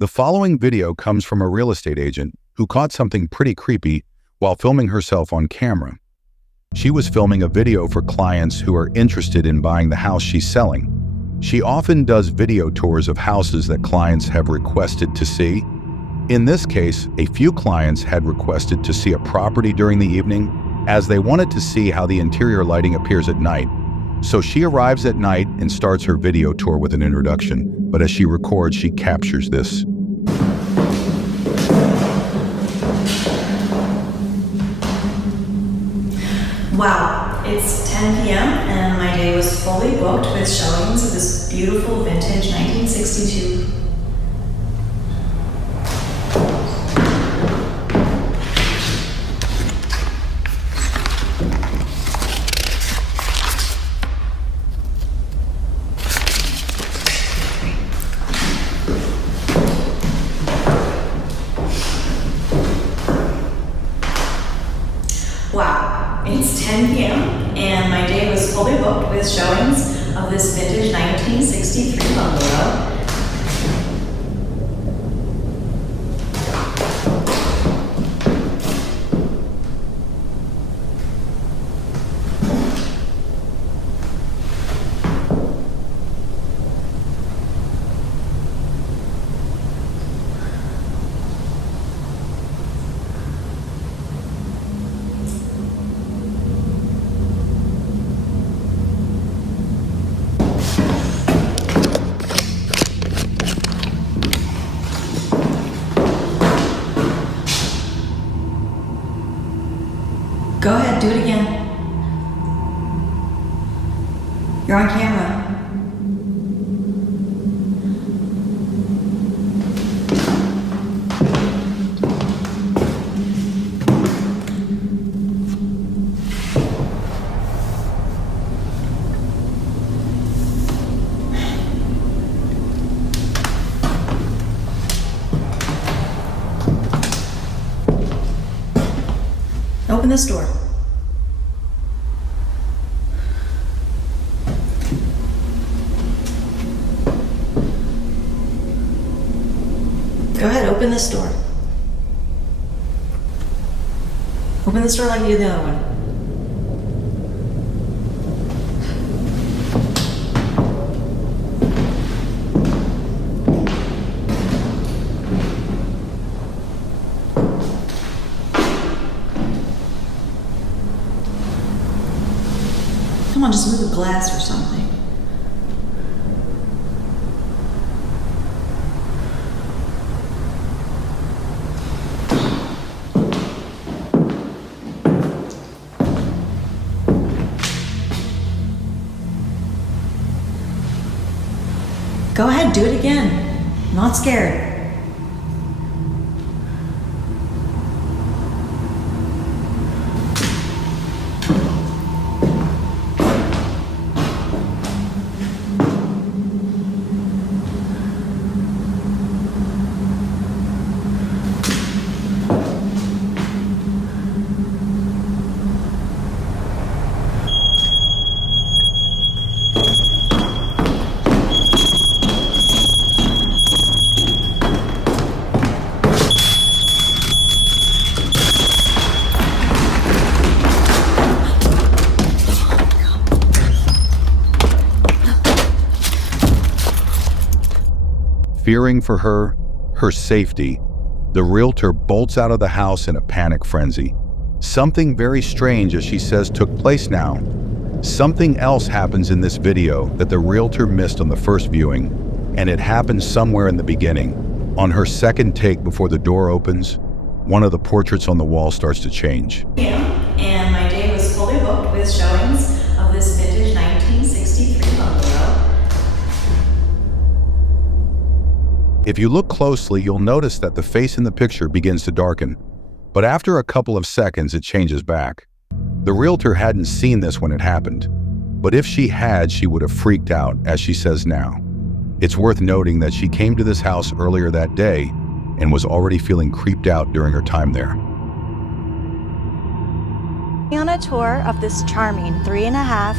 The following video comes from a real estate agent who caught something pretty creepy while filming herself on camera. She was filming a video for clients who are interested in buying the house she's selling. She often does video tours of houses that clients have requested to see. In this case, a few clients had requested to see a property during the evening as they wanted to see how the interior lighting appears at night. So she arrives at night and starts her video tour with an introduction, but as she records, she captures this. Wow, it's 10 p.m. and my day was fully booked with showings of this beautiful vintage 1962. Wow, it's 10 p.m. and my day was fully booked with showings of this vintage 1963 bungalow. Go ahead, do it again. You're on camera. Open this door. Go ahead, open this door. Open this door like you did the other one. Come on, just move the glass or something. Go ahead, do it again. I'm not scared. Fearing for her safety, the realtor bolts out of the house in a panic frenzy. Something very strange, as she says, took place now. Something else happens in this video that the realtor missed on the first viewing, and it happens somewhere in the beginning. On her second take before the door opens, one of the portraits on the wall starts to change. Yeah, and my day was fully booked with showings of this vintage 1963 bungalow. If you look closely, you'll notice that the face in the picture begins to darken, but after a couple of seconds, it changes back. The realtor hadn't seen this when it happened, but if she had, she would have freaked out, as she says now. It's worth noting that she came to this house earlier that day and was already feeling creeped out during her time there. On a tour of this charming 3.5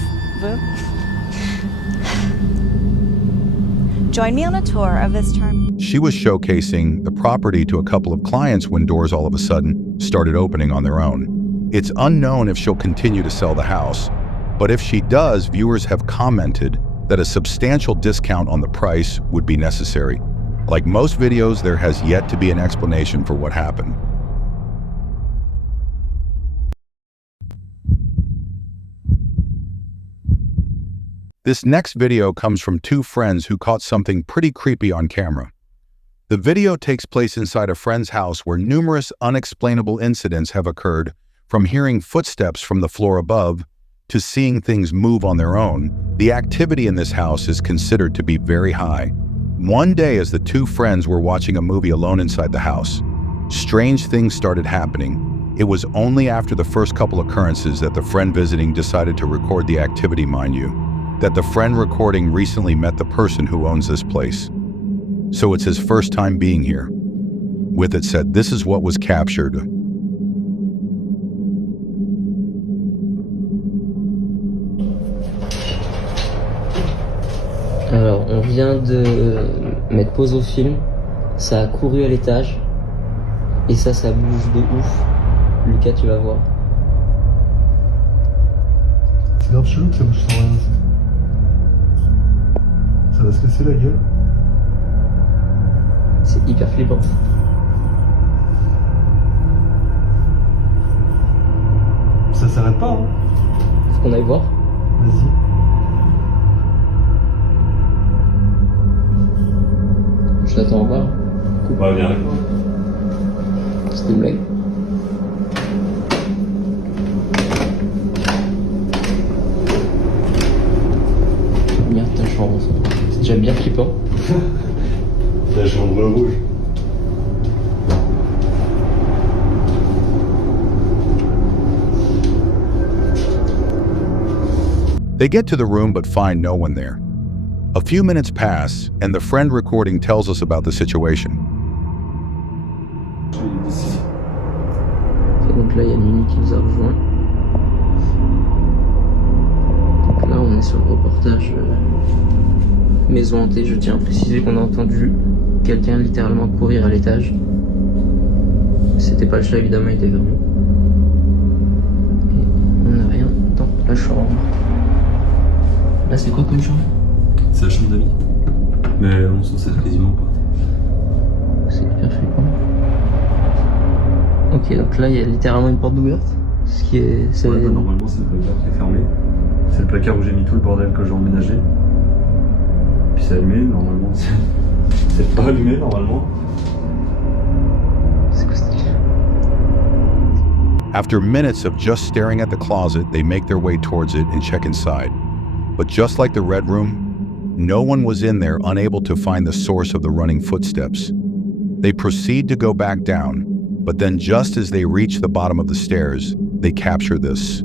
Join me on a tour of this charm. She was showcasing the property to a couple of clients when doors all of a sudden started opening on their own. It's unknown if she'll continue to sell the house, but if she does, viewers have commented that a substantial discount on the price would be necessary. Like most videos, there has yet to be an explanation for what happened. This next video comes from two friends who caught something pretty creepy on camera. The video takes place inside a friend's house where numerous unexplainable incidents have occurred, from hearing footsteps from the floor above to seeing things move on their own. The activity in this house is considered to be very high. One day, as the two friends were watching a movie alone inside the house, strange things started happening. It was only after the first couple occurrences that the friend visiting decided to record the activity, mind you, that the friend recording recently met the person who owns this place. So it's his first time being here. With it said, this is what was captured. Alors, on vient de mettre pause au film, ça a couru à l'étage, et ça bouge de ouf. Lucas, tu vas voir. C'est grave chelou que ça bouge sans rien aussi. Ça va se casser la gueule. C'est hyper flippant. Ça s'arrête pas, hein. Faut qu'on aille voir. Vas-y. Je t'attends en bas. Bah, viens avec moi. C'était une blague. Merde, ta chambre, ça. C'est déjà bien flippant. La chambre rouge. They get to the room but find no one there. A few minutes pass, and the friend recording tells us about the situation. Et donc là, il y a Mimi qui nous a rejoint. Donc là, on est sur le reportage maison hantée. Je tiens à préciser qu'on a entendu quelqu'un littéralement courir à l'étage. C'était pas le chat, évidemment, il était vers nous. Et on n'a rien dans la chambre. Là, c'est quoi comme chambre? C'est la chambre d'amis. Mais on s'en sert quasiment pas. C'est hyper flippant. Ok, donc là il y a littéralement une porte ouverte. Ce qui est. Ouais, bah, normalement c'est le placard qui est fermé. C'est le placard où j'ai mis tout le bordel que j'ai emménagé. Puis c'est allumé, normalement. C'est pas allumé normalement. C'est quoi ce délire? After minutes of just staring at the closet, they make their way towards it and check inside. But just like the Red Room, no one was in there, unable to find the source of the running footsteps. They proceed to go back down, but then just as they reach the bottom of the stairs, they capture this.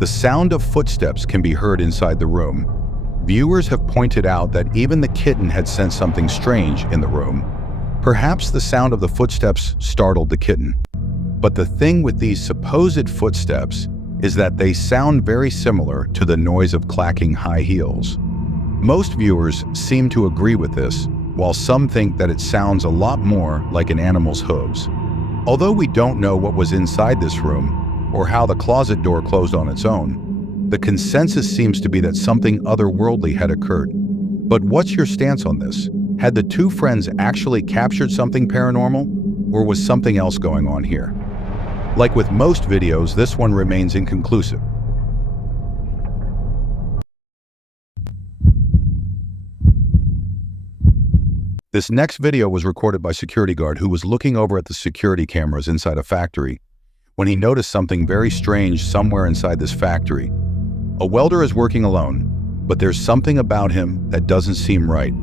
The sound of footsteps can be heard inside the room. Viewers have pointed out that even the kitten had sensed something strange in the room. Perhaps the sound of the footsteps startled the kitten. But the thing with these supposed footsteps is that they sound very similar to the noise of clacking high heels. Most viewers seem to agree with this, while some think that it sounds a lot more like an animal's hooves. Although we don't know what was inside this room or how the closet door closed on its own, the consensus seems to be that something otherworldly had occurred. But what's your stance on this? Had the two friends actually captured something paranormal, or was something else going on here? Like with most videos, this one remains inconclusive. This next video was recorded by a security guard who was looking over at the security cameras inside a factory when he noticed something very strange somewhere inside this factory. A welder is working alone, but there's something about him that doesn't seem right.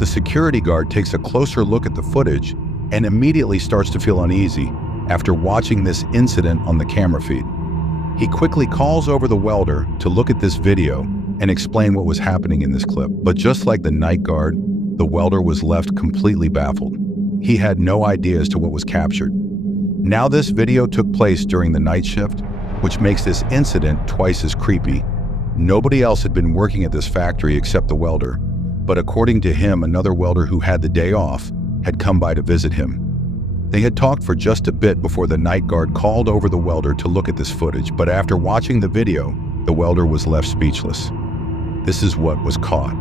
The security guard takes a closer look at the footage and immediately starts to feel uneasy after watching this incident on the camera feed. He quickly calls over the welder to look at this video and explain what was happening in this clip. But just like the night guard, the welder was left completely baffled. He had no idea as to what was captured. Now this video took place during the night shift, which makes this incident twice as creepy. Nobody else had been working at this factory except the welder, but according to him, another welder who had the day off had come by to visit him. They had talked for just a bit before the night guard called over the welder to look at this footage, but after watching the video, the welder was left speechless. This is what was caught.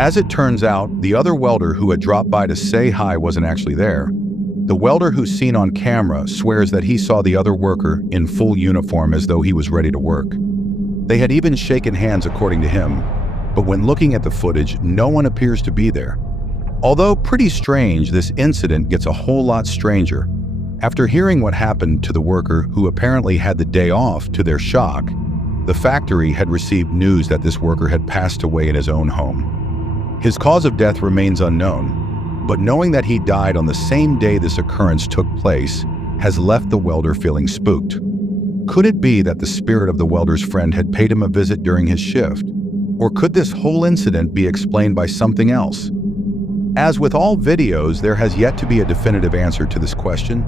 As it turns out, the other welder who had dropped by to say hi wasn't actually there. The welder who's seen on camera swears that he saw the other worker in full uniform as though he was ready to work. They had even shaken hands according to him, but when looking at the footage, no one appears to be there. Although pretty strange, this incident gets a whole lot stranger. After hearing what happened to the worker who apparently had the day off, to their shock, the factory had received news that this worker had passed away in his own home. His cause of death remains unknown, but knowing that he died on the same day this occurrence took place has left the welder feeling spooked. Could it be that the spirit of the welder's friend had paid him a visit during his shift? Or could this whole incident be explained by something else? As with all videos, there has yet to be a definitive answer to this question,